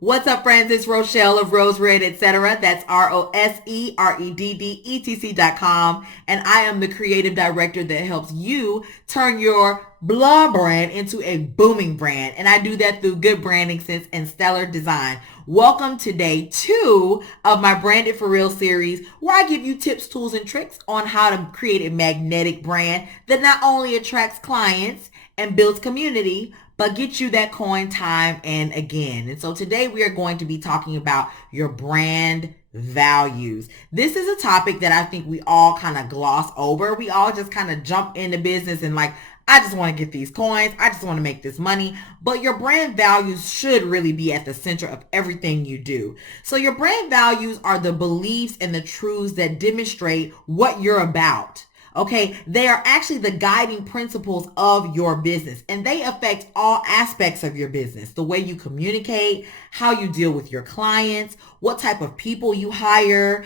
What's up, friends? It's Rochelle of Rose Red, etc. That's ROSEREDDETC.com. And I am the creative director that helps you turn your blah brand into a booming brand. And I do that through good branding sense and stellar design. Welcome to day 2 of my Branded for Real series, where I give you tips, tools, and tricks on how to create a magnetic brand that not only attracts clients and builds community, but get you that coin time and again. And so today we are going to be talking about your brand values. This is a topic that I think we all kind of gloss over. We all just kind of jump into business and like, I just want to get these coins. I just want to make this money. But your brand values should really be at the center of everything you do. So your brand values are the beliefs and the truths that demonstrate what you're about. Okay, they are actually the guiding principles of your business, and they affect all aspects of your business. The way you communicate, how you deal with your clients, what type of people you hire,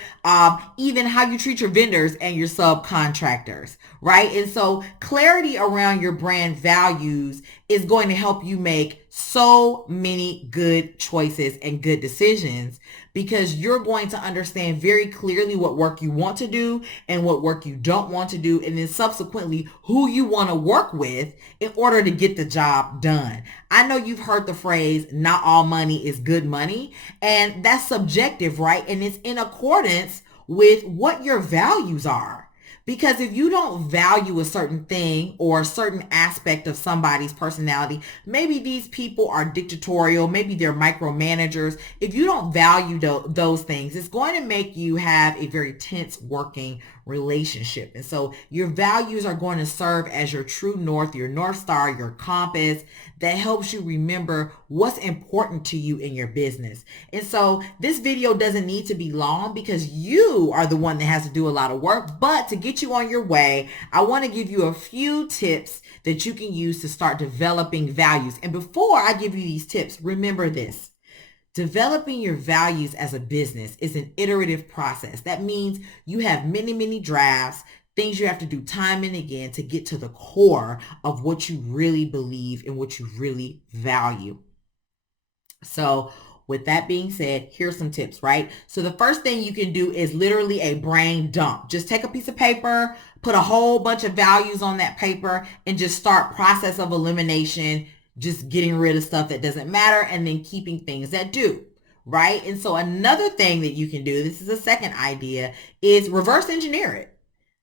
even how you treat your vendors and your subcontractors, right? And so clarity around your brand values is going to help you make so many good choices and good decisions, because you're going to understand very clearly what work you want to do and what work you don't want to do, and then subsequently who you want to work with in order to get the job done. I know you've heard the phrase, not all money is good money, and that's subjective, right? And it's in accordance with what your values are. Because if you don't value a certain thing or a certain aspect of somebody's personality, maybe these people are dictatorial, maybe they're micromanagers. If you don't value those things, it's going to make you have a very tense working relationship. And so your values are going to serve as your true north, your North Star, your compass that helps you remember what's important to you in your business. And so this video doesn't need to be long because you are the one that has to do a lot of work. But to get you on your way, I want to give you a few tips that you can use to start developing values. And before I give you these tips, remember this. Developing your values as a business is an iterative process. That means you have many, many drafts, things you have to do time and again to get to the core of what you really believe and what you really value. So with that being said, here's some tips, right? So the first thing you can do is literally a brain dump. Just take a piece of paper, put a whole bunch of values on that paper, and just start process of elimination, just getting rid of stuff that doesn't matter and then keeping things that do, right? And so another thing that you can do, this is a second idea, is reverse engineer it.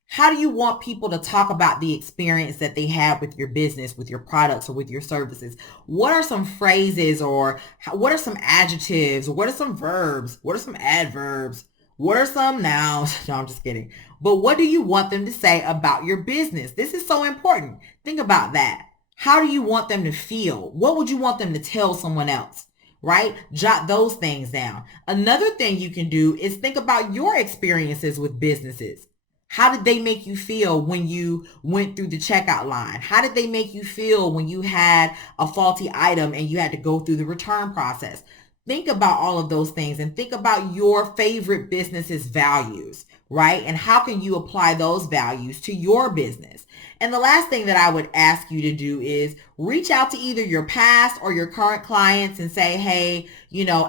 How do you want people to talk about the experience that they have with your business, with your products, or with your services? What are some phrases, or what are some adjectives? What are some verbs? What are some adverbs? What are some nouns? No, I'm just kidding. But what do you want them to say about your business? This is so important. Think about that. How do you want them to feel? What would you want them to tell someone else? Right? Jot those things down. Another thing you can do is think about your experiences with businesses. How did they make you feel when you went through the checkout line? How did they make you feel when you had a faulty item and you had to go through the return process? Think about all of those things and think about your favorite business's values, right? And how can you apply those values to your business? And the last thing that I would ask you to do is reach out to either your past or your current clients and say, hey,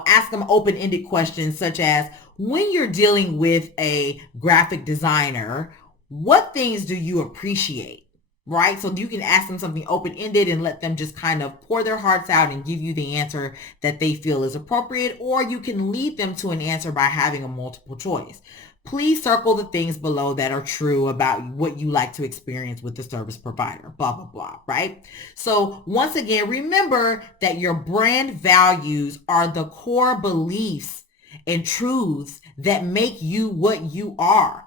ask them open-ended questions such as, when you're dealing with a graphic designer, what things do you appreciate? Right? So you can ask them something open-ended and let them just kind of pour their hearts out and give you the answer that they feel is appropriate, or you can lead them to an answer by having a multiple choice. Please circle the things below that are true about what you like to experience with the service provider, blah, blah, blah, right? So once again, remember that your brand values are the core beliefs and truths that make you what you are,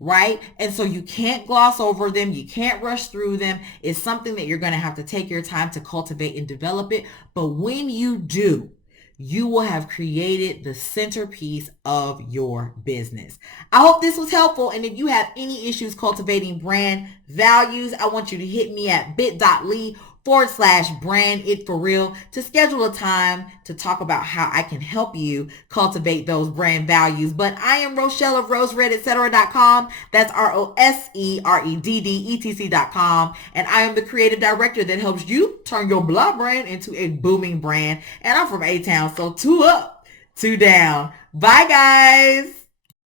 right? And so you can't gloss over them. You can't rush through them. It's something that you're going to have to take your time to cultivate and develop it. But when you do, you will have created the centerpiece of your business. I hope this was helpful. And if you have any issues cultivating brand values, I want you to hit me at bit.ly brand it for real to schedule a time to talk about how I can help you cultivate those brand values. But I am Rochelle of RoseRedEtc.com. That's RoseReddEtc.com. And I am the creative director that helps you turn your blah brand into a booming brand. And I'm from A-Town, so two up, two down. Bye, guys.